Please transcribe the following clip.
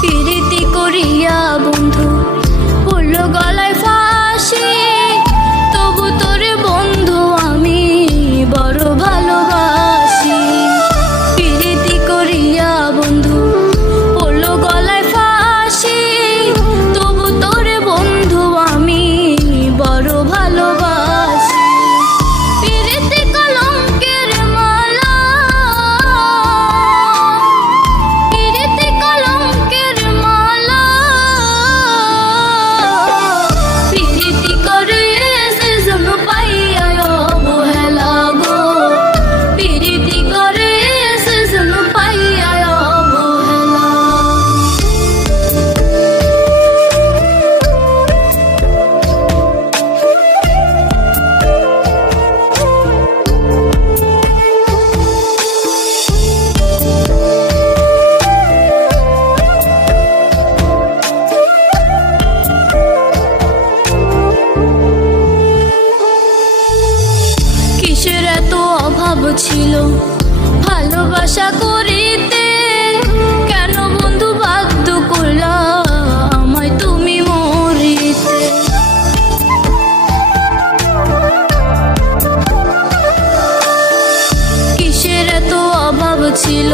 প্রীতি করিয়া বন্ধু পড়ল গলায় ফাঁসি, তবু তোরে বন্ধু আমি বড় ভালোবাসি। প্রীতি করিয়া বন্ধু পড়ল গলায় ফাঁসি, তবু তোরে বন্ধু আমি বড় ভালোবাসি। প্রীতি কলঙ্কের মালা, প্রীতি কলঙ্কের মালা, প্রীতি করে সেজন পাইয়া অবহেলা গো, প্রীতি করে সেজন পাইয়া অবহেলা। কিসের এত অভাব ছিল ভালোবাসা করিতে, কেন বন্ধু বাধ্য করলা আমায় তুমি মরিতে। কিসের এত অভাব ছিল